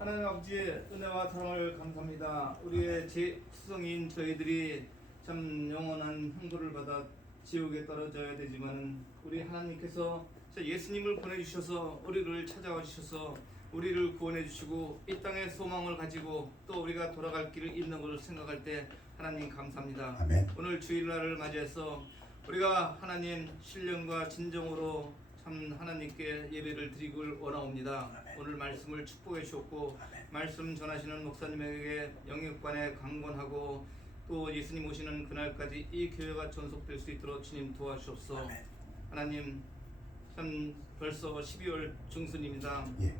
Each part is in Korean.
하나님 아버지의 은혜와 사랑을 감사합니다. 우리의 제 후성인 저희들이 참 영원한 형벌을 받아 지옥에 떨어져야 되지만 우리 하나님께서 예수님을 보내주셔서 우리를 찾아와 주셔서 우리를 구원해 주시고 이 땅에 소망을 가지고 또 우리가 돌아갈 길을 있는 것을 생각할 때 하나님 감사합니다. 아멘. 오늘 주일날을 맞이해서 우리가 하나님 신령과 진정으로 참 하나님께 예배를 드리길 원하옵니다. 아멘. 오늘 말씀을 축복해 주셨고 아멘. 말씀 전하시는 목사님에게 영육간에 강권하고 또 예수님 오시는 그날까지 이 교회가 전속될 수 있도록 주님 도와주옵소서. 아멘. 하나님 참 벌써 12월 중순입니다. 예.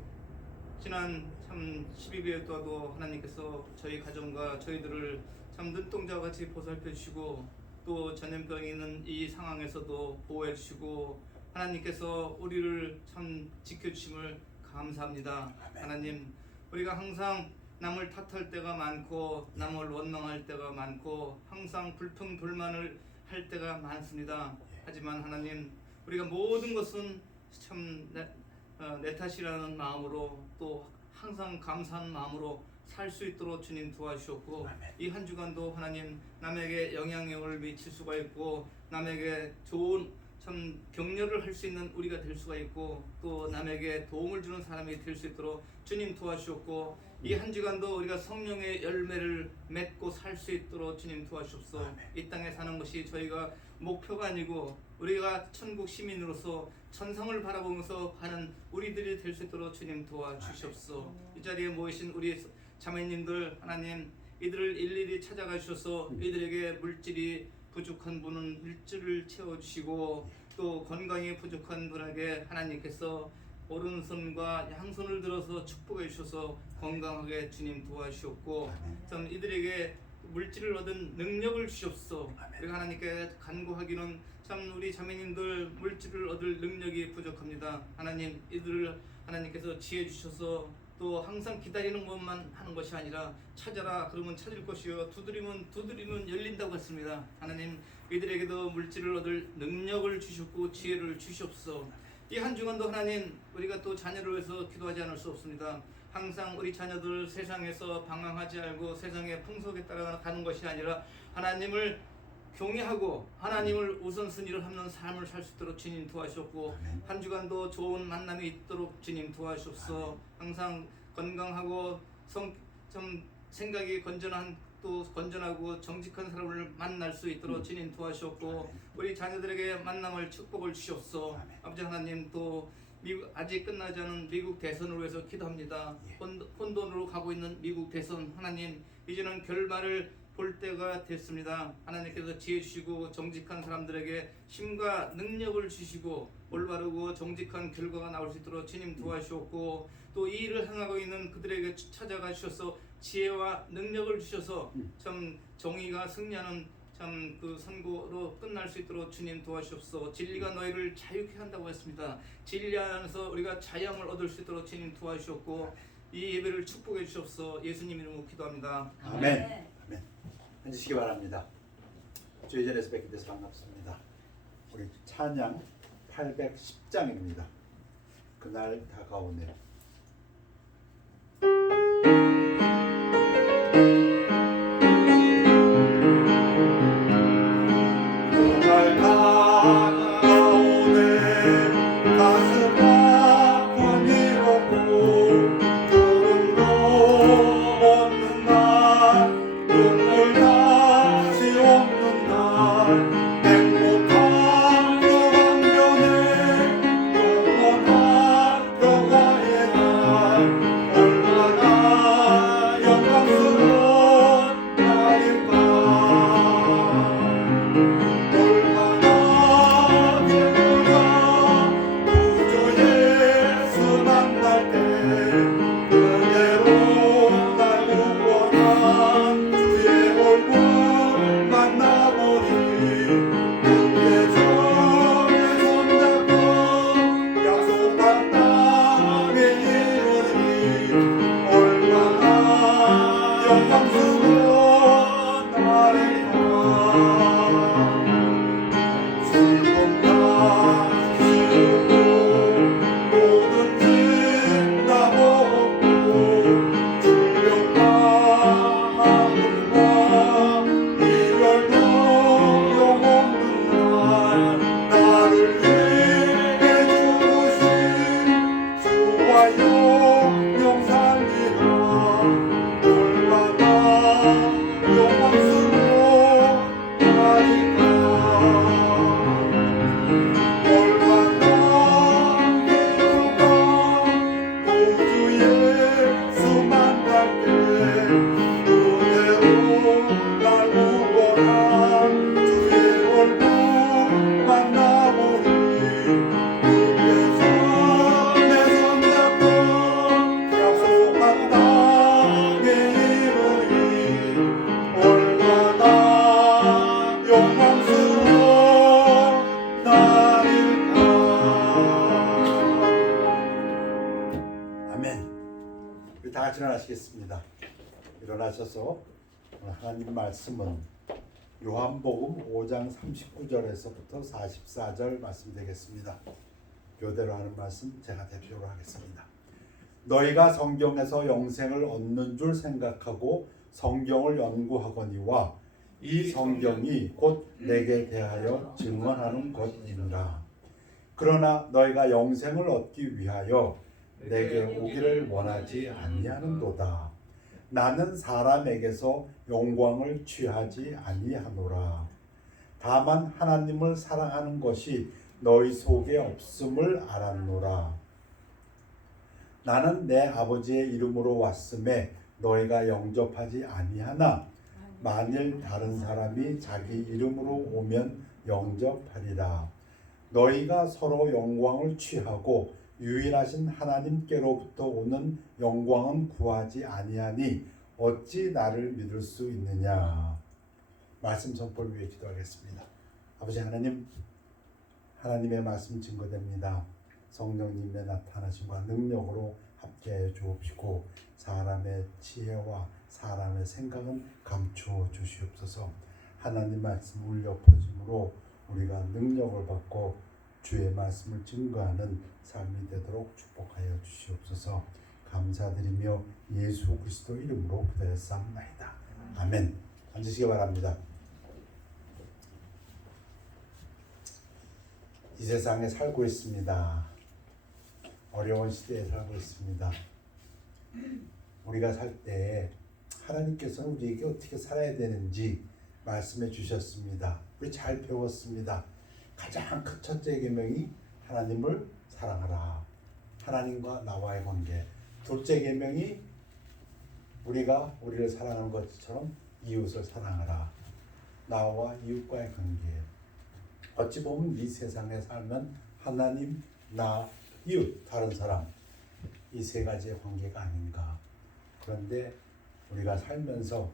지난 참 12일에 또한 하나님께서 저희 가정과 저희들을 참 눈동자와 같이 보살펴 주시고 또 전염병이 있는 이 상황에서도 보호해 주시고 하나님께서 우리를 참 지켜주심을 감사합니다. 아멘. 하나님 우리가 항상 남을 탓할 때가 많고 남을 원망할 때가 많고 항상 불평불만을 할 때가 많습니다. 하지만 하나님 우리가 모든 것은 참 내 탓이라는 마음으로 또 항상 감사한 마음으로 살 수 있도록 주님 도와주셨고 이 한 주간도 하나님 남에게 영향력을 미칠 수가 있고 남에게 좋은 참 격려를 할 수 있는 우리가 될 수가 있고 또 남에게 도움을 주는 사람이 될 수 있도록 주님 도와주셨고 이 한 주간도 우리가 성령의 열매를 맺고 살 수 있도록 주님 도와주옵소서. 이 땅에 사는 것이 저희가 목표가 아니고 우리가 천국 시민으로서 천성을 바라보면서 가는 우리들이 될 수 있도록 주님 도와주시옵소서. 이 자리에 모이신 우리 자매님들 하나님 이들을 일일이 찾아가 주셔서 이들에게 물질이 부족한 분은 물질을 채워주시고 또 건강이 부족한 분에게 하나님께서 오른손과 양손을 들어서 축복해 주셔서 건강하게 주님 도와주셨고 참 이들에게 물질을 얻은 능력을 주셨소. 우리가 하나님께 간구하기는 참 우리 자매님들 물질을 얻을 능력이 부족합니다. 하나님 이들을 하나님께서 지혜 주셔서 또 항상 기다리는 것만 하는 것이 아니라 찾아라 그러면 찾을 것이요 두드리면 열린다고 했습니다. 하나님 이들에게도 물질을 얻을 능력을 주셨고 지혜를 주시옵소서. 이 한 주간도 하나님 우리가 또 자녀를 위해서 기도하지 않을 수 없습니다. 항상 우리 자녀들 세상에서 방황하지 말고 세상의 풍속에 따라가는 것이 아니라 하나님을 경외하고 하나님을 우선순위로 하는 삶을 살 수 있도록 주님 도와주셨고 한 주간도 좋은 만남이 있도록 주님 도와주옵소서. 항상 건강하고 좀 생각이 건전하고 정직한 사람을 만날 수 있도록 주님 도와주셨고 우리 자녀들에게 만남을 축복을 주시옵소서. 아버지 하나님 또 아직 끝나지 않은 미국 대선을 위해서 기도합니다. 혼돈으로 가고 있는 미국 대선 하나님 이제는 결말을 볼 때가 됐습니다. 하나님께서 지혜 주시고 정직한 사람들에게 힘과 능력을 주시고 올바르고 정직한 결과가 나올 수 있도록 주님 도와주셨고 또 이 일을 행하고 있는 그들에게 찾아가 주셔서 지혜와 능력을 주셔서 참 정의가 승리하는 참 그 선고로 끝날 수 있도록 주님 도와주옵소서. 진리가 너희를 자유케 한다고 했습니다. 진리 안에서 우리가 자유함을 얻을 수 있도록 주님 도와주셨고 이 예배를 축복해 주옵소서. 예수님 이름으로 기도합니다. 아멘. 아멘. 앉으시기 바랍니다. 주의 전에서 뵙게 돼서 반갑습니다. 우리 찬양 810장입니다. 그날 다가오네. 그날 다가오네 가슴 아픔이 없고 구름도 없는 날 눈물 다시 없는 날 행복한 그 왕년에 영원한 평화의 우리 다 같이 일어나시겠습니다. 일어나셔서 오늘 하나님 말씀은 요한복음 5장 39절에서부터 44절 말씀 되겠습니다. 교대로 하는 말씀 제가 대표로 하겠습니다. 너희가 성경에서 영생을 얻는 줄 생각하고 성경을 연구하거니와 이 성경이 곧 내게 대하여 증언하는 것이니라. 그러나 너희가 영생을 얻기 위하여 내게 오기를 원하지 아니하는도다. 나는 사람에게서 영광을 취하지 아니하노라. 다만 하나님을 사랑하는 것이 너희 속에 없음을 알았노라. 나는 내 아버지의 이름으로 왔음에 너희가 영접하지 아니하나 만일 다른 사람이 자기 이름으로 오면 영접하리라. 너희가 서로 영광을 취하고 유일하신 하나님께로부터 오는 영광은 구하지 아니하니 어찌 나를 믿을 수 있느냐. 말씀 선포를 위해 기도하겠습니다. 아버지 하나님, 하나님의 말씀 증거됩니다. 성령님의 나타나심과 능력으로 함께하여 주옵시고 사람의 지혜와 사람의 생각은 감추어 주시옵소서. 하나님 말씀 울려 퍼짐으로 우리가 능력을 받고 주의 말씀을 증거하는 삶이 되도록 축복하여 주시옵소서. 감사드리며 예수 그리스도 이름으로 기도했사옵나이다. 아멘. 앉으시기 바랍니다. 이 세상에 살고 있습니다. 어려운 시대에 살고 있습니다. 우리가 살 때 하나님께서는 우리에게 어떻게 살아야 되는지 말씀해 주셨습니다. 우리 잘 배웠습니다. 가장 큰 첫째 계명이 하나님을 사랑하라. 하나님과 나와의 관계. 둘째 계명이 우리가 우리를 사랑하는 것처럼 이웃을 사랑하라. 나와 이웃과의 관계. 어찌 보면 이 세상에 살면 하나님, 나, 이웃, 다른 사람 이 세 가지의 관계가 아닌가. 그런데 우리가 살면서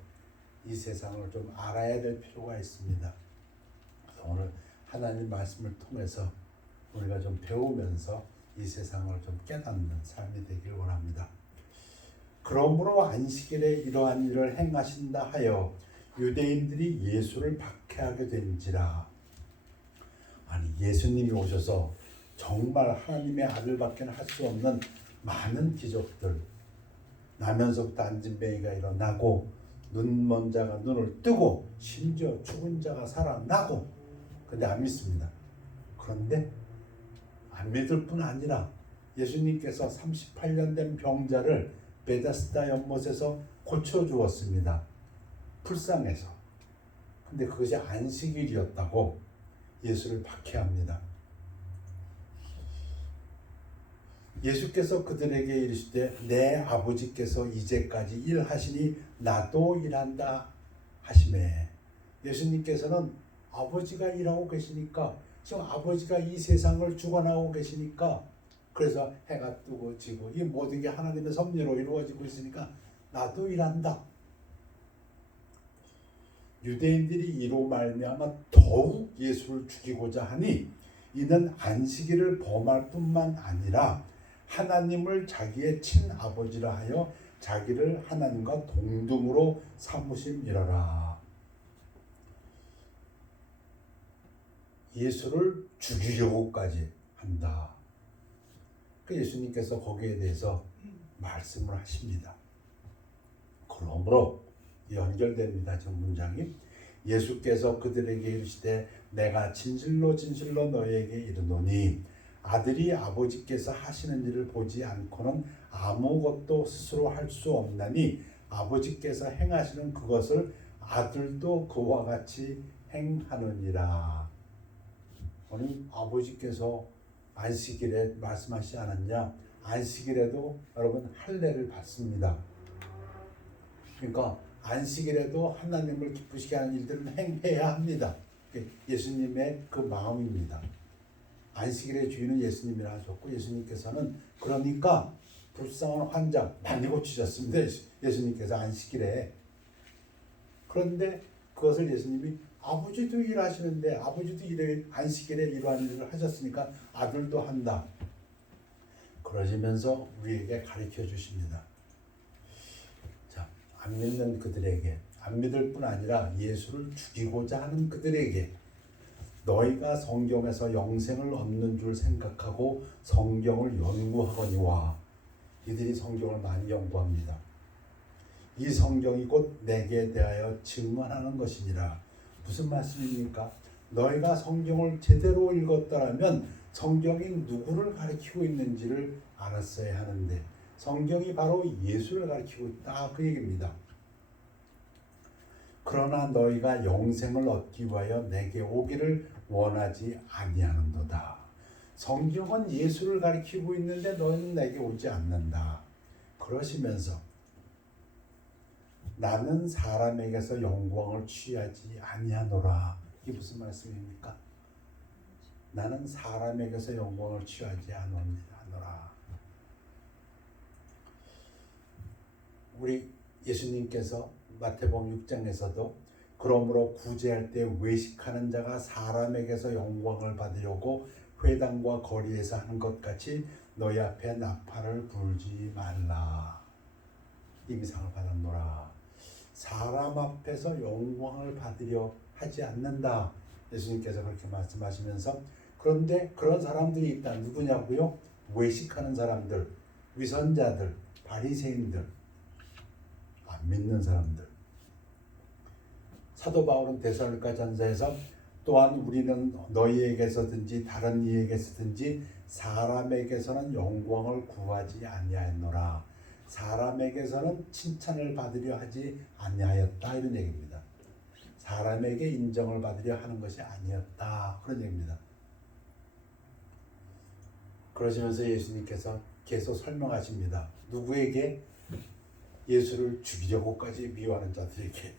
이 세상을 좀 알아야 될 필요가 있습니다. 오늘 하나님 말씀을 통해서 우리가 좀 배우면서 이 세상을 좀 깨닫는 삶이 되길 원합니다. 그러므로 안식일에 이러한 일을 행하신다 하여 유대인들이 예수를 박해하게 된지라. 아니, 예수님이 오셔서 정말 하나님의 아들밖에 할 수 없는 많은 기적들, 나면서부터 안진뱅이가 일어나고 눈먼 자가 눈을 뜨고 심지어 죽은 자가 살아나고, 근데 안 믿습니다. 그런데 안 믿을 뿐 아니라 예수님께서 38년 된 병자를 베다스다 연못에서 고쳐주었습니다. 불쌍해서. 근데 그것이 안식일이었다고 예수를 박해합니다. 예수께서 그들에게 이르시되 내 아버지께서 이제까지 일하시니 나도 일한다 하시매. 예수님께서는 아버지가 일하고 계시니까, 지금 아버지가 이 세상을 주관하고 계시니까, 그래서 해가 뜨고 지고 이 모든 게 하나님의 섭리로 이루어지고 있으니까 나도 일한다. 유대인들이 이로 말미암아 더욱 예수를 죽이고자 하니 이는 안식일을 범할 뿐만 아니라 하나님을 자기의 친아버지라 하여 자기를 하나님과 동등으로 삼으심이라라. 예수를 죽이려고까지 한다. 예수님께서 거기에 대해서 말씀을 하십니다. 그러므로 연결됩니다. 저 문장이. 예수께서 그들에게 이르시되 내가 진실로 진실로 너희에게 이르노니 아들이 아버지께서 하시는 일을 보지 않고는 아무것도 스스로 할 수 없나니 아버지께서 행하시는 그것을 아들도 그와 같이 행하느니라. 오늘 아버지께서 안식일에 말씀하시지 않았냐? 안식일에도 여러분 할례를 받습니다. 그러니까 안식일에도 하나님을 기쁘시게 하는 일들은 행해야 합니다. 예수님의 그 마음입니다. 안식일의 주인은 예수님이라 하셨고, 예수님께서는 그러니까 불쌍한 환자 많이 고치셨습니다. 예수님께서 안식일에. 그런데 그것을 예수님이 아버지도 일하시는데 아버지도 안식일에 이러한 일을 하셨으니까 아들도 한다. 그러시면서 우리에게 가르쳐 주십니다. 안 믿는 그들에게, 안 믿을 뿐 아니라 예수를 죽이고자 하는 그들에게 너희가 성경에서 영생을 얻는 줄 생각하고 성경을 연구하거니와. 이들이 성경을 많이 연구합니다. 이 성경이 곧 내게 대하여 증언하는 것이니라. 무슨 말씀입니까? 너희가 성경을 제대로 읽었더라면 성경이 누구를 가리키고 있는지를 알았어야 하는데 성경이 바로 예수를 가리키고 있다, 그 얘기입니다. 그러나 너희가 영생을 얻기 위하여 내게 오기를 원하지 아니하는도다. 성경은 예수를 가리키고 있는데 너희는 내게 오지 않는다. 그러시면서 나는 사람에게서 영광을 취하지 아니하노라. 이게 무슨 말씀입니까? 나는 사람에게서 영광을 취하지 않노라. 우리 예수님께서 마태복음 6장에서도 그러므로 구제할 때 외식하는 자가 사람에게서 영광을 받으려고 회당과 거리에서 하는 것 같이 너희 앞에 나팔을 불지 말라. 임상을 받았노라. 사람 앞에서 영광을 받으려 하지 않는다. 예수님께서 그렇게 말씀하시면서 그런데 그런 사람들이 있다. 누구냐고요? 외식하는 사람들, 위선자들, 바리새인들, 안 믿는 사람들. 사도 바울은 데살로니가전서에서 또한 우리는 너희에게서든지 다른 이에게서든지 사람에게서는 영광을 구하지 아니하였노라. 사람에게서는 칭찬을 받으려 하지 아니하였다, 이런 얘기입니다. 사람에게 인정을 받으려 하는 것이 아니었다, 그런 얘기입니다. 그러시면서 예수님께서 계속 설명하십니다. 누구에게? 예수를 죽이려고까지 미워하는 자들에게.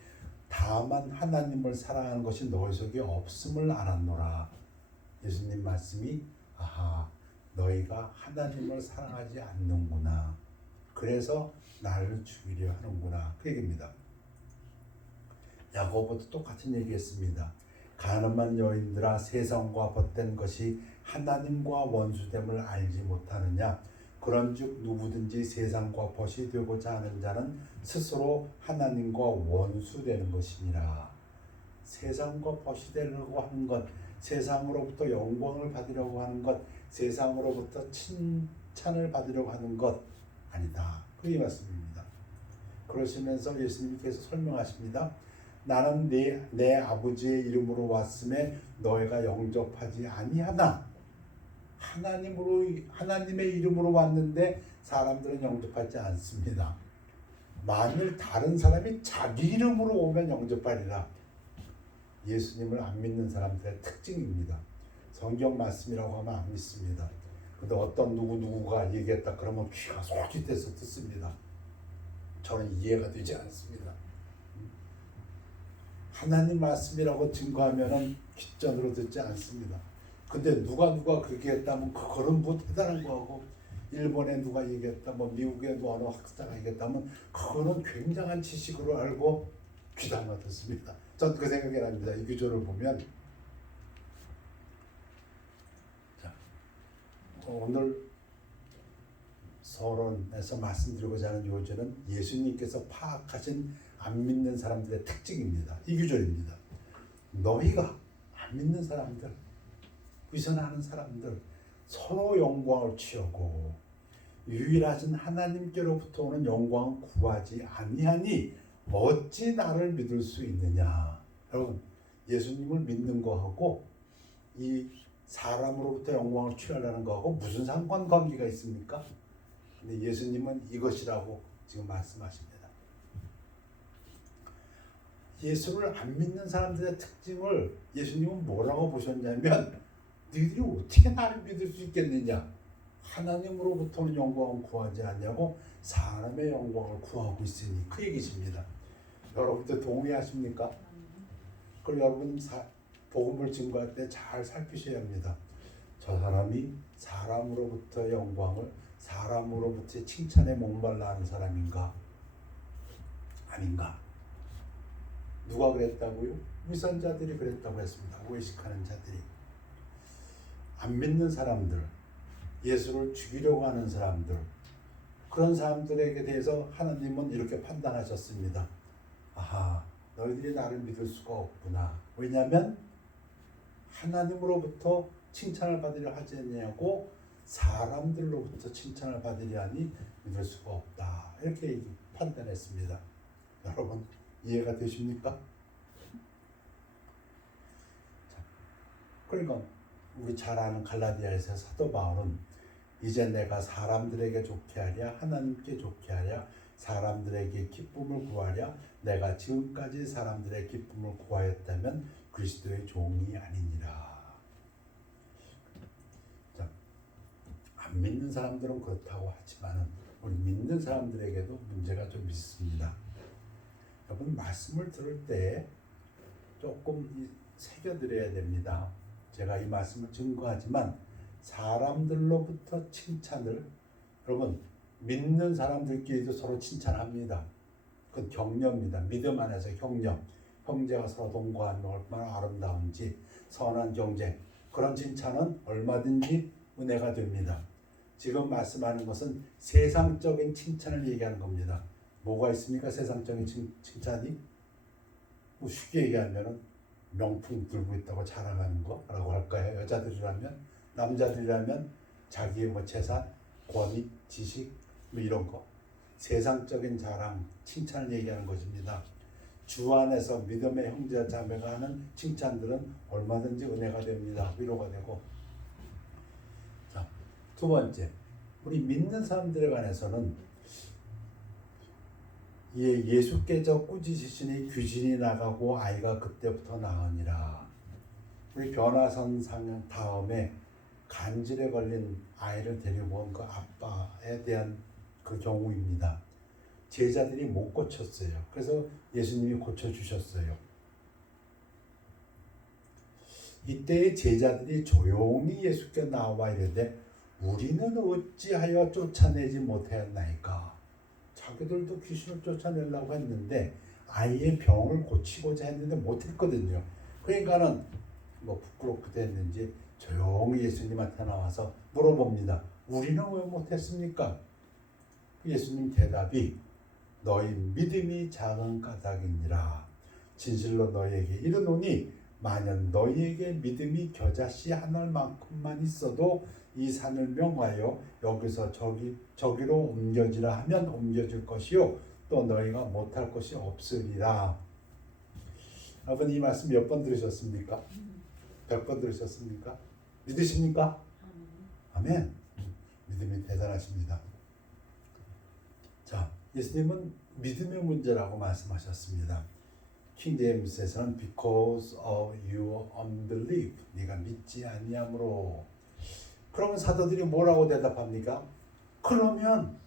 다만 하나님을 사랑하는 것이 너희 속에 없음을 알았노라. 예수님 말씀이 너희가 하나님을 사랑하지 않는구나. 그래서 나를 죽이려 하는구나, 그 얘기입니다. 야고보도 똑같은 얘기했습니다. 가늠한 여인들아, 세상과 벗된 것이 하나님과 원수됨을 알지 못하느냐? 그런즉 누구든지 세상과 벗이 되고자 하는 자는 스스로 하나님과 원수되는 것이니라. 세상과 벗이 되려고 하는 것, 세상으로부터 영광을 받으려고 하는 것, 세상으로부터 칭찬을 받으려고 하는 것 아니다, 그 말씀입니다. 그러시면서 예수님께서 설명하십니다. 나는 내 아버지의 이름으로 왔음에 너희가 영접하지 아니하나. 하나님의 이름으로 왔는데 사람들은 영접하지 않습니다. 만일 다른 사람이 자기 이름으로 오면 영접하리라. 예수님을 안 믿는 사람들의 특징입니다. 성경 말씀이라고 하면 안 믿습니다. 근데 어떤 누구가 얘기했다 그러면 귀가 솔깃해서 듣습니다. 저는 이해가 되지 않습니다. 하나님 말씀이라고 증거하면은 귓전으로 듣지 않습니다. 근데 누가 그렇게 했다면 그거는 뭐 대단한 거고, 일본에 누가 얘기했다, 뭐 미국에 어느 학자가 얘기했다면 그거는 굉장한 지식으로 알고 귀담아 듣습니다. 전 그 생각이 납니다. 이 구조를 보면. 자, 오늘 서론에서 말씀드리고자 하는 요지는 예수님께서 파악하신 안 믿는 사람들의 특징입니다. 이 구절입니다. 너희가 안 믿는 사람들, 위선하는 사람들, 서로 영광을 취하고 유일하신 하나님께로부터 오는 영광을 구하지 아니하니 어찌 나를 믿을 수 있느냐. 여러분, 예수님을 믿는 거하고 이 사람으로부터 영광을 취하려는 거하고 무슨 상관관계가 있습니까? 근데 예수님은 이것이라고 지금 말씀하십니다. 예수를 안 믿는 사람들의 특징을 예수님은 뭐라고 보셨냐면, 너희들이 어떻게 나를 믿을 수 있겠느냐? 하나님으로부터는 영광을 구하지 않냐고 사람의 영광을 구하고 있으니, 그 얘기십니다. 여러분들 동의하십니까? 그리고 여러분 복음을 증거할 때 잘 살피셔야 합니다. 저 사람이 사람으로부터 영광을, 사람으로부터 칭찬에 목말라 하는 사람인가? 아닌가? 누가 그랬다고요? 위선자들이 그랬다고 했습니다. 외식하는 자들이. 안 믿는 사람들, 예수를 죽이려고 하는 사람들, 그런 사람들에게 대해서 하나님은 이렇게 판단하셨습니다. 아하, 너희들이 나를 믿을 수가 없구나. 왜냐하면 하나님으로부터 칭찬을 받으려 하지 않냐고 사람들로부터 칭찬을 받으려 하니 믿을 수가 없다. 이렇게 판단했습니다. 여러분 이해가 되십니까? 그러니까 우리 잘 아는 갈라디아에서 사도 바울은 이제 내가 사람들에게 좋게 하랴 하나님께 좋게 하랴 사람들에게 기쁨을 구하랴 내가 지금까지 사람들의 기쁨을 구하였다면 그리스도의 종이 아니니라. 자, 안 믿는 사람들은 그렇다고 하지만 우리 믿는 사람들에게도 문제가 좀 있습니다. 여러분 말씀을 들을 때 조금 새겨드려야 됩니다. 제가 이 말씀을 증거하지만 사람들로부터 칭찬을 여러분 믿는 사람들끼리도 서로 칭찬합니다. 그건 격려입니다. 믿음 안에서 격려. 형제가 서로 동거하는 얼마나 아름다운지 선한 경쟁 그런 칭찬은 얼마든지 은혜가 됩니다. 지금 말씀하는 것은 세상적인 칭찬을 얘기하는 겁니다. 뭐가 있습니까? 세상적인 칭찬이 뭐 쉽게 얘기하면 명품 들고 있다고 자랑하는 거라고 할까요? 여자들이라면 남자들이라면 자기의 뭐 재산, 권위, 지식 뭐 이런 거 세상적인 자랑, 칭찬을 얘기하는 것입니다. 주 안에서 믿음의 형제 자매가 하는 칭찬들은 얼마든지 은혜가 됩니다. 위로가 되고. 자, 두 번째, 우리 믿는 사람들에 관해서는 예수께서 꾸짖으시니 귀신이 나가고 아이가 그때부터 나으니라. 우리 변화선 상영 다음에 간질에 걸린 아이를 데리고 온 그 아빠에 대한 그 경우입니다. 제자들이 못 고쳤어요. 그래서 예수님이 고쳐주셨어요. 이때 제자들이 조용히 예수께 나와 이르되 우리는 어찌하여 쫓아내지 못하였나이까. 자기들도 귀신을 쫓아내려고 했는데 아이의 병을 고치고자 했는데 못했거든요. 그러니까는 뭐 부끄럽기도 했는지 조용히 예수님한테 나와서 물어봅니다. 우리는 왜 못했습니까? 예수님 대답이 너희 믿음이 작은 까닭이니라. 진실로 너희에게 이르노니 만약 너희에게 믿음이 겨자씨 한 알만큼만 있어도 이 산을 명하여 여기서 저기로 옮겨지라 하면 옮겨질 것이요 또 너희가 못할 것이 없으리라. 여러분 이 말씀 몇 번 들으셨습니까? 100번 들으셨습니까? 믿으십니까? 아멘. 믿음이 대단하십니다. 자, 예수님은 믿음의 문제라고 말씀하셨습니다. 킹제임스에서는 because of your unbelief, 네가 믿지 아니함으로. 그러면 사도들이 뭐라고 대답합니까? 그러면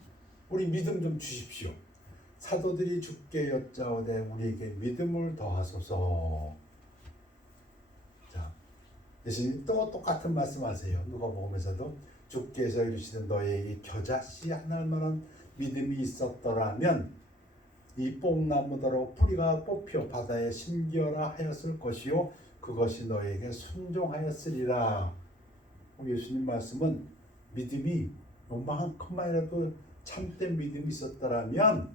우리 믿음 좀 주십시오. 사도들이 주께 여짜오되 우리에게 믿음을 더하소서. 자, 예수님 또 똑같은 말씀하세요. 누가복음에서도 주께서 이르시되 너희에게 겨자씨 한 알만한 믿음이 있었더라면 이 뽕나무더러 뿌리가 뽑혀 바다에 심기어라 하였을 것이요 그것이 너희에게 순종하였으리라. 예수님 말씀은 믿음이 요만큼만이라도 참된 믿음이 있었더라면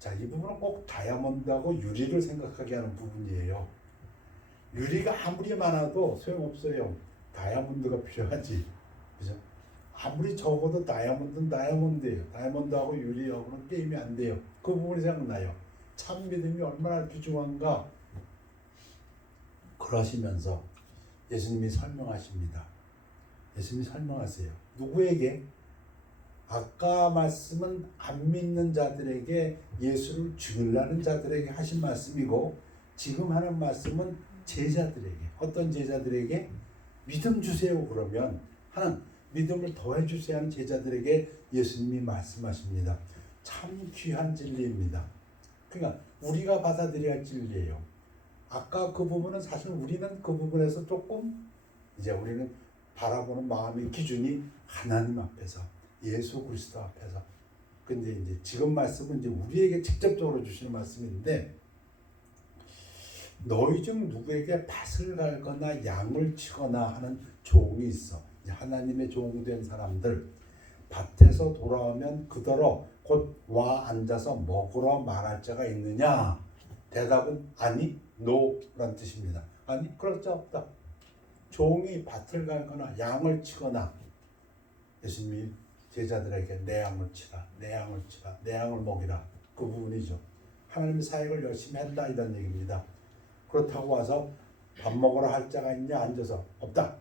자, 이 부분은 꼭 다이아몬드하고 유리를 생각하게 하는 부분이에요. 유리가 아무리 많아도 소용없어요. 다이아몬드가 필요하지. 그죠? 아무리 적어도 다이아몬드는 다이아몬드예요. 다이아몬드하고 유리하고는 게임이 안 돼요. 그 부분이 생각나요. 참 믿음이 얼마나 귀중한가. 그러시면서 예수님이 설명하십니다. 예수님이 설명하세요. 누구에게? 아까 말씀은 안 믿는 자들에게 예수를 죽이려는 자들에게 하신 말씀이고 지금 하는 말씀은 제자들에게. 어떤 제자들에게? 믿음 주세요 그러면 하는 믿음을 더해 주세요 하는 제자들에게 예수님이 말씀하십니다. 참 귀한 진리입니다. 그러니까 우리가 받아들여야 할 진리예요. 아까 그 부분은 사실 우리는 그 부분에서 조금 이제 우리는 바라보는 마음의 기준이 하나님 앞에서 예수 그리스도 앞에서. 근데 이제 지금 말씀은 이제 우리에게 직접적으로 주시는 말씀인데 너희 중 누구에게 밭을 갈거나 양을 치거나 하는 종이 있어. 하나님의 종된 사람들 밭에서 돌아오면 그더러 곧 와 앉아서 먹으러 말할 자가 있느냐? 대답은 아니, 노란 뜻입니다. 아니, 그럴 자 없다. 종이 밭을 갈거나 양을 치거나 예수님이 제자들에게 내 양을 치라, 내 양을 치라, 내 양을 먹이라, 그 부분이죠. 하나님의 사역을 열심히 한다 이런 얘기입니다. 그렇다고 와서 밥 먹으러 할 자가 있냐? 앉아서 없다.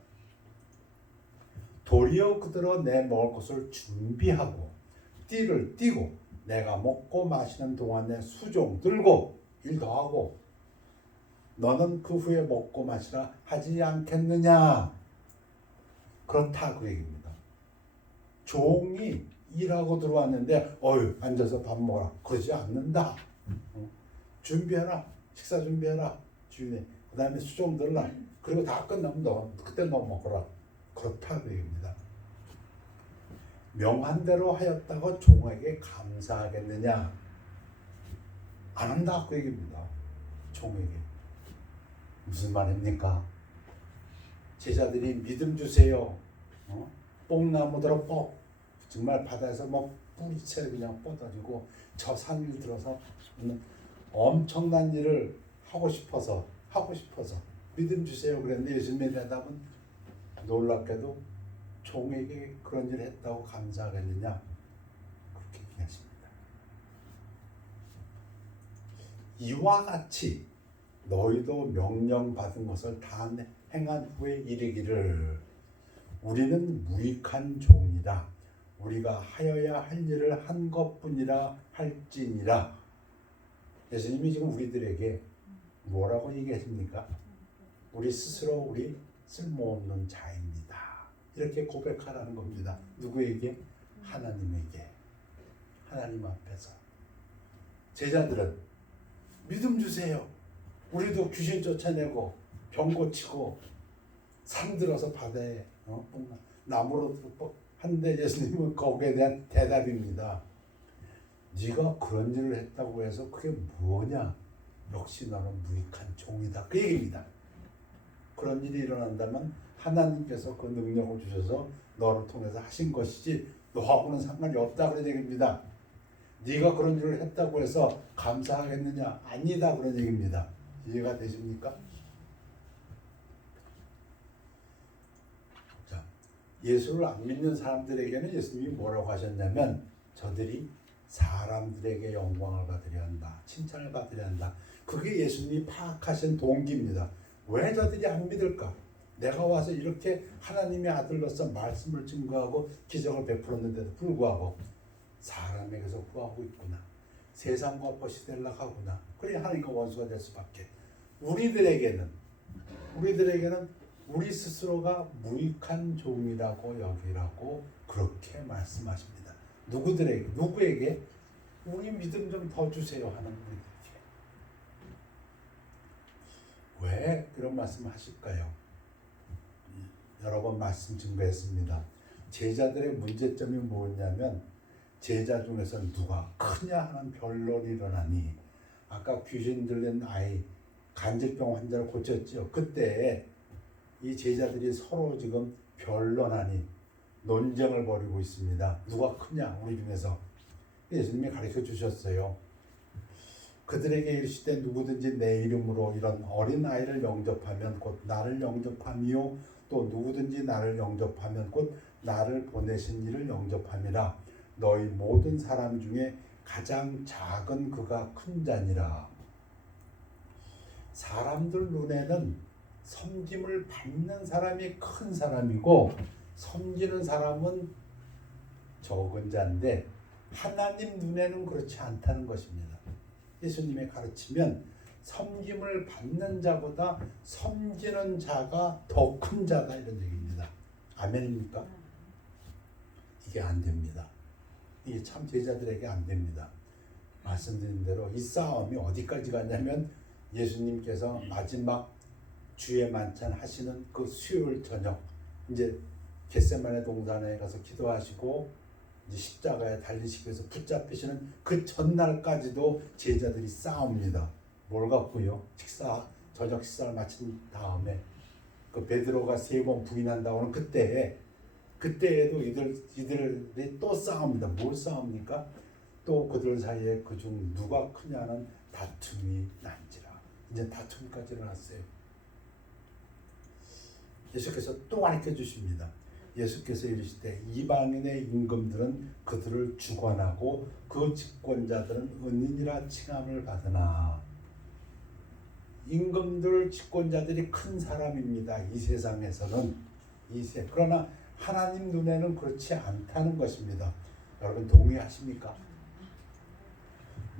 도리어 그들어 내 먹을 것을 준비하고 띠를 띠고 내가 먹고 마시는 동안에 수종 들고 일 더하고 너는 그 후에 먹고 마시라 하지 않겠느냐? 그렇다 그 얘기입니다. 종이 일하고 들어왔는데 앉아서 밥 먹어라 그러지 않는다. 준비해라, 식사 준비해라 주인이. 그 다음에 수종 들라. 그리고 다 끝나면 그때 너 먹어라. 그렇다 그 얘기입니다. 명한 대로 하였다고 종에게 감사하겠느냐? 안 한다 그 얘기입니다. 종에게. 무슨 말입니까? 제자들이 믿음 주세요. 뽕나무대로 뻑 정말 바다에서 뭐 뿌리채 그냥 뻗어지고 저 산 위를 들어서 엄청난 일을 하고 싶어서 믿음 주세요 그랬는데 예수님의 대답은 놀랍게도 종에게 그런 일을 했다고 감사하겠느냐? 그렇게 얘기하십니다. 이와 같이 너희도 명령받은 것을 다 행한 후에 이르기를 우리는 무익한 종이라 우리가 하여야 할 일을 한 것뿐이라 할지니라. 예수님이 지금 우리들에게 뭐라고 얘기하십니까? 우리 스스로 우리 쓸모없는 자입니다. 이렇게 고백하라는 겁니다. 누구에게? 하나님에게. 하나님 앞에서. 제자들은 믿음 주세요. 우리도 귀신 쫓아내고 병 고치고 산 들어서 바다에 나무로 하는데 예수님은 거기에 대한 대답입니다. 네가 그런 일을 했다고 해서 그게 뭐냐? 역시 너는 무익한 종이다. 그 얘기입니다. 그런 일이 일어난다면 하나님께서 그 능력을 주셔서 너를 통해서 하신 것이지 너하고는 상관이 없다 그런 얘기입니다. 네가 그런 일을 했다고 해서 감사하겠느냐? 아니다 그런 얘기입니다. 이해가 되십니까? 자, 예수를 안 믿는 사람들에게는 예수님이 뭐라고 하셨냐면 저들이 사람들에게 영광을 받으려 한다. 칭찬을 받으려 한다. 그게 예수님이 파악하신 동기입니다. 왜 저들이 안 믿을까? 내가 와서 이렇게 하나님의 아들로서 말씀을 증거하고 기적을 베풀었는데도 불구하고 사람에게서 구하고 있구나. 세상과 벗이 되려고 하구나. 그래 하나님과 원수가 될 수밖에. 우리들에게는 우리 스스로가 무익한 종이라고 여기라고 그렇게 말씀하십니다. 누구에게? 우리 믿음 좀 더 주세요 하는 우리들에게. 왜 그런 말씀을 하실까요? 여러 번 말씀 증거했습니다. 제자들의 문제점이 뭐냐면 제자 중에서 누가 크냐 하는 변론이 일어나니 아까 귀신 들린 아이 간질병 환자를 고쳤죠. 그때 이 제자들이 서로 지금 변론하니 논쟁을 벌이고 있습니다. 누가 크냐 우리 중에서. 예수님이 가르쳐 주셨어요. 그들에게 이르시되 누구든지 내 이름으로 이런 어린 아이를 영접하면 곧 나를 영접함이요 또 누구든지 나를 영접하면 곧 나를 보내신 이를 영접함이라. 너희 모든 사람 중에 가장 작은 그가 큰 자니라. 사람들 눈에는 섬김을 받는 사람이 큰 사람이고 섬기는 사람은 적은 자인데 하나님 눈에는 그렇지 않다는 것입니다. 예수님의 가르치면 섬김을 받는 자보다 섬기는 자가 더 큰 자다 이런 얘기입니다. 아멘입니까? 이게 안 됩니다. 이게 참 제자들에게 안 됩니다. 말씀드린 대로 이 싸움이 어디까지 가냐면 예수님께서 마지막 주의 만찬 하시는 그 수요일 저녁 이제 겟세마네 동산에 가서 기도하시고 이제 십자가에 달리시기 위해서 붙잡히시는 그 전날까지도 제자들이 싸웁니다. 뭘 갖고요? 저녁 식사를 마친 다음에 그 베드로가 3번 부인한다고 하는 그때에 그때에도 이들이 또 싸웁니다. 뭘 싸웁니까? 또 그들 사이에 그중 누가 크냐는 다툼이 난지라. 이제 다툼까지 일어났어요. 예수께서 또 가르쳐 주십니다. 예수께서 이르시되 이방인의 임금들은 그들을 주관하고 그 집권자들은 은인이라 칭함을 받으나. 임금들 집권자들이 큰 사람입니다. 이 세상에서는. 그러나 하나님 눈에는 그렇지 않다는 것입니다. 여러분 동의하십니까?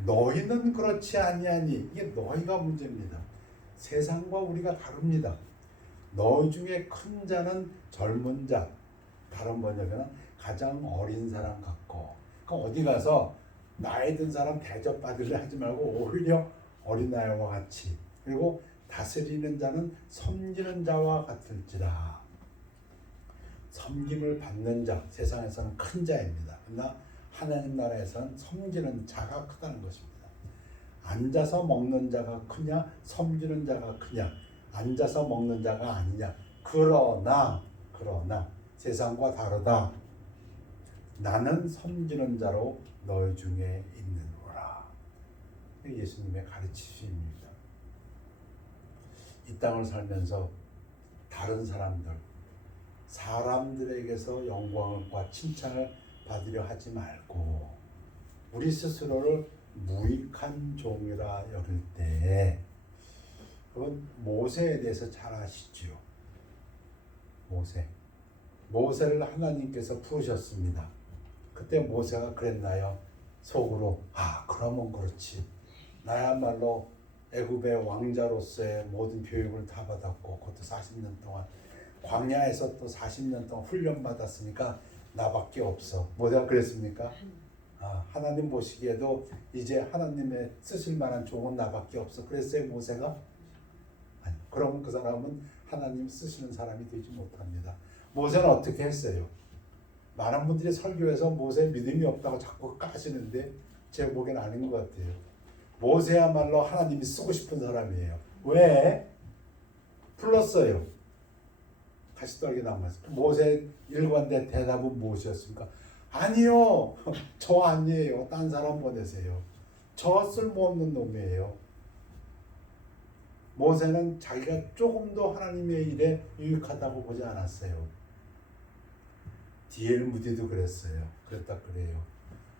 너희는 그렇지 아니하니. 이게 너희가 문제입니다. 세상과 우리가 다릅니다. 너희 중에 큰 자는 젊은 자, 다른 번역에는 가장 어린 사람 같고. 그러니까 어디 가서 나이 든 사람 대접받으려 하지 말고 오히려 어린아이와 같이. 그리고 다스리는 자는 섬기는 자와 같을지라. 섬김을 받는 자, 세상에서는 큰 자입니다. 그러나 하나님 나라에서는 섬기는 자가 크다는 것입니다. 앉아서 먹는 자가 크냐, 섬기는 자가 크냐, 앉아서 먹는 자가 아니냐. 그러나 세상과 다르다. 나는 섬기는 자로 너희 중에 있느니라. 예수님의 가르치심입니다. 이 땅을 살면서 다른 사람들에게서 영광과 칭찬을 받으려 하지 말고 우리 스스로를 무익한 종이라 여길 때, 그건 모세에 대해서 잘 아시죠? 모세를 하나님께서 부르셨습니다. 그때 모세가 그랬나요? 속으로 그러면 그렇지. 나야말로 애굽의 왕자로서의 모든 교육을 다 받았고 그것도 40년 동안 광야에서 또 40년 동안 훈련 받았으니까 나밖에 없어. 모세가 그랬습니까? 하나님 보시기에도 이제 하나님의 쓰실 만한 종은 나밖에 없어. 그랬어요 모세가? 아니, 그러면 그 사람은 하나님 쓰시는 사람이 되지 못합니다. 모세는 어떻게 했어요? 많은 분들이 설교에서 모세 믿음이 없다고 자꾸 까시는데 제 보기엔 아닌 것 같아요. 모세야말로 하나님이 쓰고 싶은 사람이에요. 왜? 불렀어요. 가시떨기 남았어요. 모세 일관된 대답은 무엇이었습니까? 아니요, 저 아니에요. 딴 사람 보내세요. 저 쓸모없는 놈이에요. 모세는 자기가 조금도 하나님의 일에 유익하다고 보지 않았어요. 디엘 무디도 그랬어요. 그랬다 그래요.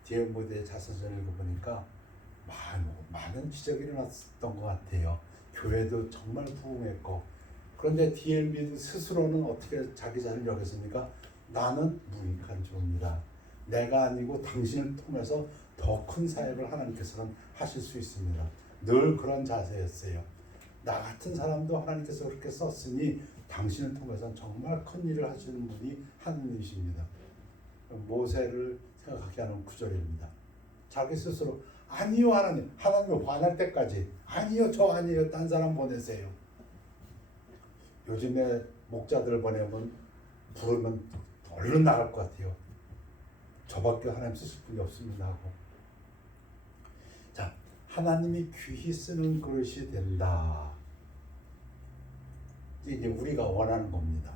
디엘 무디의 자서전을 읽어보니까 많은 기적이 일어났던 것 같아요. 교회도 정말 부흥했고. 그런데 디엘 무디 스스로는 어떻게 자기 자신을 여겼습니까? 나는 무익한 종이다. 내가 아니고 당신을 통해서 더 큰 사역을 하나님께서는 하실 수 있습니다. 늘 그런 자세였어요. 나 같은 사람도 하나님께서 그렇게 썼으니 당신을 통해서 정말 큰 일을 하시는 분이 하나님이십니다. 모세를 생각하게 하는 구절입니다. 자기 스스로 아니요 하나님 화날 때까지 아니요 저 아니에요 딴 사람 보내세요. 요즘에 목자들 부르면 얼른 나갈 것 같아요. 저밖에 하나님 쓰실 분이 없습니다 하고. 자, 하나님이 귀히 쓰는 그릇이 된다. 이게 우리가 원하는 겁니다.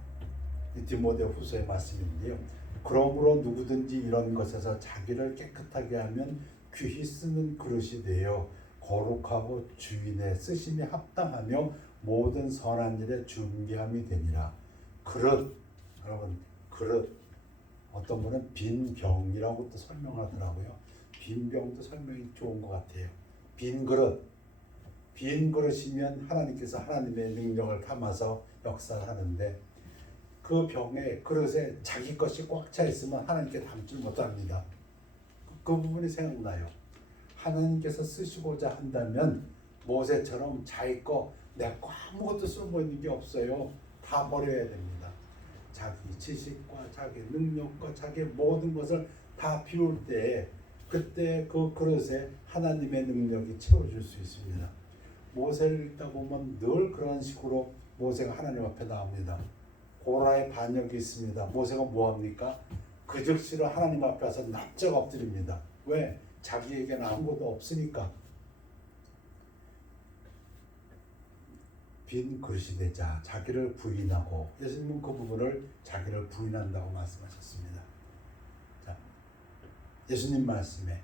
디모데후서의 말씀인데요. 그러므로 누구든지 이런 것에서 자기를 깨끗하게 하면 귀히 쓰는 그릇이 되어 거룩하고 주인의 쓰심에 합당하며 모든 선한 일에 준비함이 되니라. 그릇, 여러분 그릇. 어떤 분은 빈 병이라고 또 설명하더라고요. 빈 병도 설명이 좋은 것 같아요. 빈 그릇이면 하나님께서 하나님의 능력을 담아서 역사를 하는데 그 그릇에 자기 것이 꽉 차 있으면 하나님께 담지 못합니다. 그 부분이 생각나요. 하나님께서 쓰시고자 한다면 모세처럼 자기 거 내가 아무것도 쓸모 있는 게 없어요. 다 버려야 됩니다. 자기 지식과 자기 능력과 자기 모든 것을 다 비울 때 그때 그 그릇에 하나님의 능력이 채워줄 수 있습니다. 모세를 읽다 보면 늘 그런 식으로 모세가 하나님 앞에 나옵니다. 고라의 반역이 있습니다. 모세가 뭐합니까? 그 즉시로 하나님 앞에서 납작 엎드립니다. 왜? 자기에게는 아무것도 없으니까. 빈 그릇이 되자 자기를 부인하고 예수님은 그 부분을 자기를 부인한다고 말씀하셨습니다. 자, 예수님 말씀에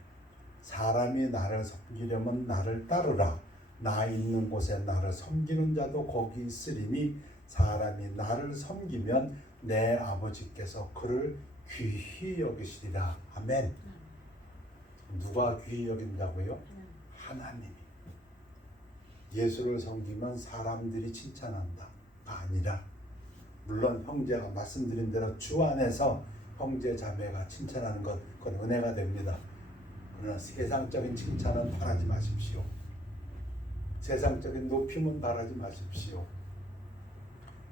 사람이 나를 섬기려면 나를 따르라. 나 있는 곳에 나를 섬기는 자도 거기 있으리니 사람이 나를 섬기면 내 아버지께서 그를 귀히 여기시리라. 아멘. 누가 귀히 여긴다고요? 하나님이. 예수를 섬기면 사람들이 칭찬한다가 아니라, 물론 형제가 말씀드린 대로 주 안에서 형제 자매가 칭찬하는 것, 그건 은혜가 됩니다. 그러나 세상적인 칭찬은 바라지 마십시오. 세상적인 높임은 바라지 마십시오.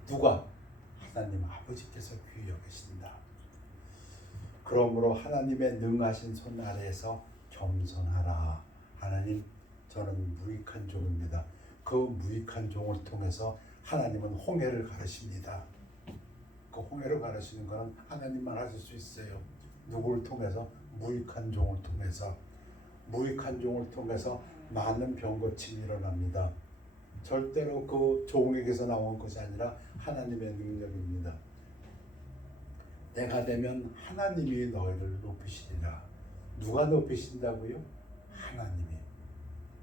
누가? 하나님 아버지께서 귀히 여기신다. 그러므로 하나님의 능하신 손 아래에서 겸손하라. 하나님, 저는 무익한 종입니다. 그 무익한 종을 통해서 하나님은 홍해를 가르십니다. 그 홍해를 가르치는 것은 하나님만 하실 수 있어요. 누구를 통해서? 무익한 종을 통해서. 무익한 종을 통해서 많은 병고침이 일어납니다. 절대로 그 종에게서 나온 것이 아니라 하나님의 능력입니다. 내가 되면 하나님이 너희를 높이시리라. 누가 높이신다고요? 하나님이.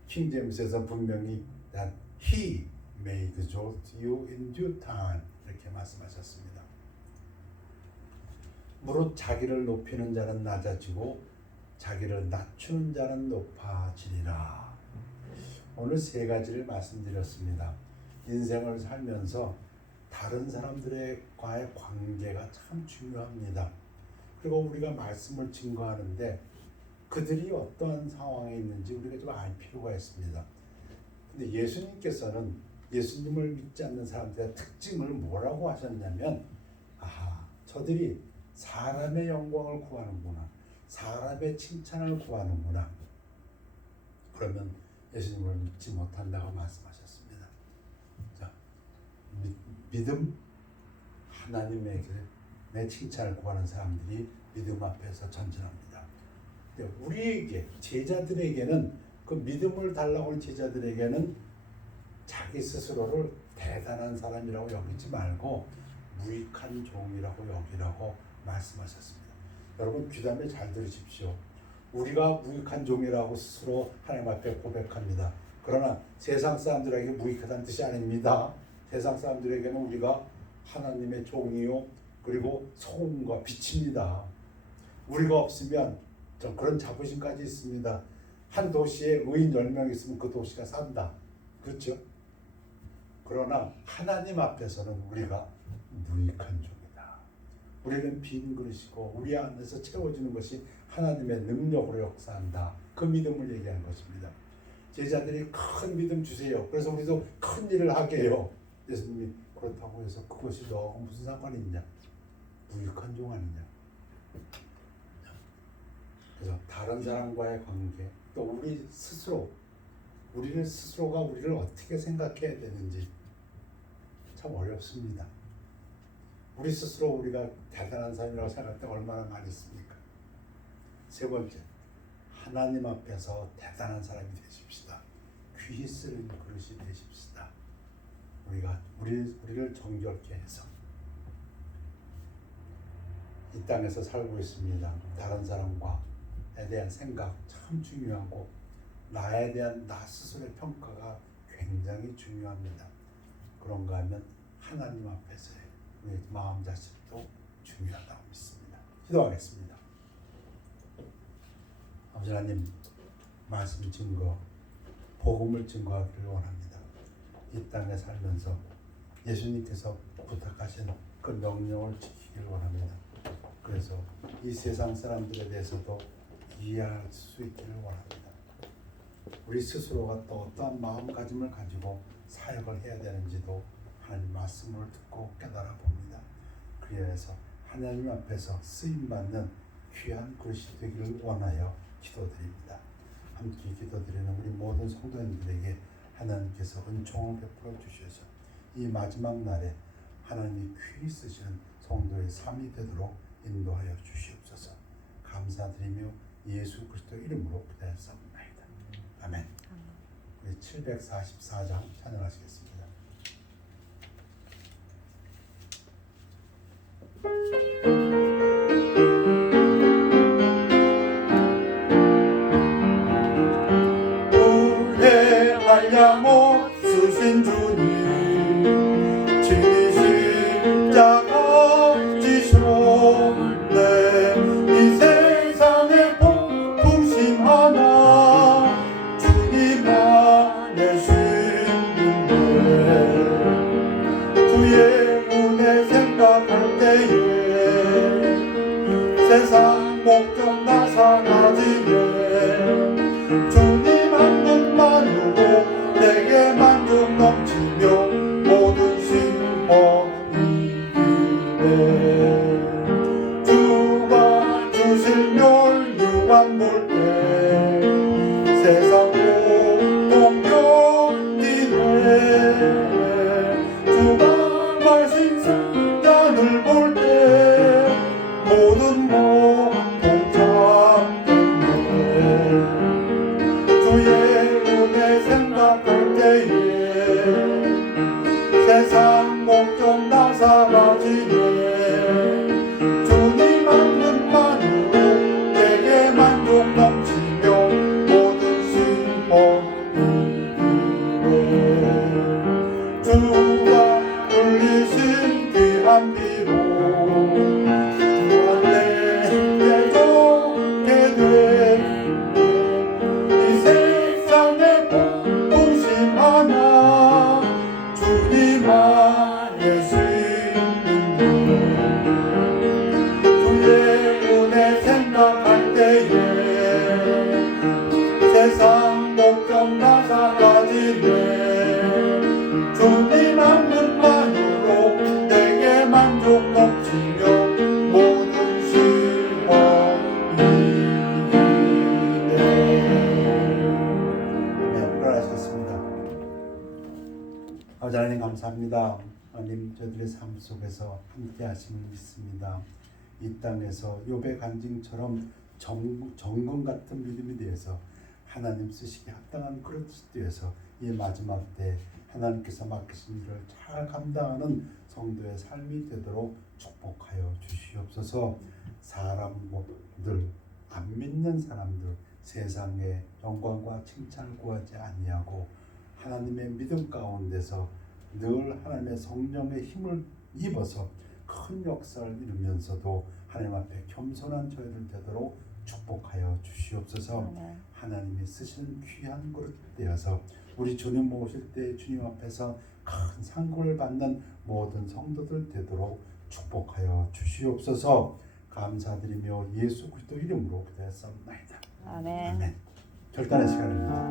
킹제임스에서 분명히 He may exalt you in due time 이렇게 말씀하셨습니다. 무릇 자기를 높이는 자는 낮아지고 자기를 낮추는 자는 높아지리라. 오늘 세 가지를 말씀드렸습니다. 인생을 살면서 다른 사람들과의 관계가 참 중요합니다. 그리고 우리가 말씀을 증거하는데 그들이 어떠한 상황에 있는지 우리가 좀 알 필요가 있습니다. 근데 예수님께서는 예수님을 믿지 않는 사람들의 특징을 뭐라고 하셨냐면, 저들이 사람의 영광을 구하는구나, 사람의 칭찬을 구하는구나, 그러면 예수님을 믿지 못한다고 말씀하셨습니다. 자, 믿음, 하나님에게 내 칭찬을 구하는 사람들이 믿음 앞에서 전진합니다. 근데 우리에게, 제자들에게는, 그 믿음을 달라고 하는 제자들에게는 자기 스스로를 대단한 사람이라고 여기지 말고 무익한 종이라고 여기라고 말씀하셨습니다. 여러분 귀담에 잘 들으십시오. 우리가 무익한 종이라고 스스로 하나님 앞에 고백합니다. 그러나 세상 사람들에게 무익하다는 뜻이 아닙니다. 세상 사람들에게는 우리가 하나님의 종이요, 그리고 소금과 빛입니다. 우리가 없으면 좀 그런 자부심까지 있습니다. 한 도시에 의인 10명 있으면 그 도시가 산다. 그렇죠? 그러나 하나님 앞에서는 우리가 무익한 종이다. 우리는 빈 그릇이고 우리 안에서 채워지는 것이 하나님의 능력으로 역사한다. 그 믿음을 얘기하는 것입니다. 제자들이 큰 믿음 주세요. 그래서 우리도 큰 일을 하게 해요. 예수님이 그렇다고 해서 그것이 너하고 무슨 상관이 있냐? 무익한 종 아니냐? 그래서 다른 사람과의 관계, 또 우리 스스로, 우리를 스스로가 우리를 어떻게 생각해야 되는지 참 어렵습니다. 우리 스스로 우리가 대단한 사람이라고 생각할 때 얼마나 많이 있습니까? 세 번째, 하나님 앞에서 대단한 사람이 되십시다. 귀히 쓰는 그릇이 되십시다. 우리를 정결케 해서 이 땅에서 살고 있습니다. 다른 사람과에 대한 생각 참 중요하고, 나에 대한 나 스스로의 평가가 굉장히 중요합니다. 그런가 하면 하나님 앞에서의 우리 마음 자신도 중요하다고 믿습니다. 기도하겠습니다. 아버지 하나님, 말씀 증거, 복음을 증거하기를 원합니다. 이 땅에 살면서 예수님께서 부탁하신 그 명령을 지키기를 원합니다. 그래서 이 세상 사람들에 대해서도 이해할 수 있기를 원합니다. 우리 스스로가 또 어떠한 마음가짐을 가지고 사역을 해야 되는지도 하나님 말씀을 듣고 깨달아 봅니다. 그래서 하나님 앞에서 쓰임받는 귀한 그릇이 되기를 원하여 기도드립니다. 함께 기도드리는 우리 모든 성도님들에게 하나님께서 은총을 베풀어 주셔서 이 마지막 날에 하나님이 귀히 쓰시는 성도의 삶이 되도록 인도하여 주시옵소서. 감사드리며 예수 그리스도 이름으로 기도했사옵나이다. 아멘. 우리 744장 찬양하시겠습니다. 말야 못 쓰신 주님 친히 십자가 지셨네 이 세상에 복부심 하나 주님 안에 신인데 주의 은혜 생각할 때에 세상 목적 나 사라지네 주님 한 분만으로 내게 만족 넘치며 모든 신원이네 주가 주실 멸류관 볼 때 세상 고통 견디네 주가 마신 잔을 볼 때 모든 고통 참겠네 주의 은혜 생각할 때에 세상 목적 다 사라지네 주님 한 분만으로 내게 만족 넘치며 모든 신원이네 주가 흘리신 귀한 피로 세상 목적 다 사라지네 주님 한 분만으로 내게 만족 넘치며 모든 신원이네. 네, 일어나셨습니다. 아버지 하나님 감사합니다. 하나님 저들의 삶 속에서 함께 하심을 믿습니다. 이 땅에서 욥의 간증처럼 정금 같은 믿음이 되어서 하나님 쓰시기 합당한 그릇이 되어서 이 마지막 때 하나님께서 맡기신 일을 잘 감당하는 성도의 삶이 되도록 축복하여 주시옵소서. 사람들, 안 믿는 사람들, 세상의 영광과 칭찬을 구하지 아니하고 하나님의 믿음 가운데서 늘 하나님의 성령의 힘을 입어서 큰 역사를 이루면서도 하나님 앞에 겸손한 저희들 되도록 축복하여 주시옵소서. 하나님이 쓰시는 귀한 그릇 되어서 우리 주님 모실 때 주님 앞에서 큰 상급을 받는 모든 성도들 되도록 축복하여 주시옵소서. 감사드리며 예수 그리스도 이름으로 기도했사옵나이다. 아멘. 아멘. 결단의 시간입니다.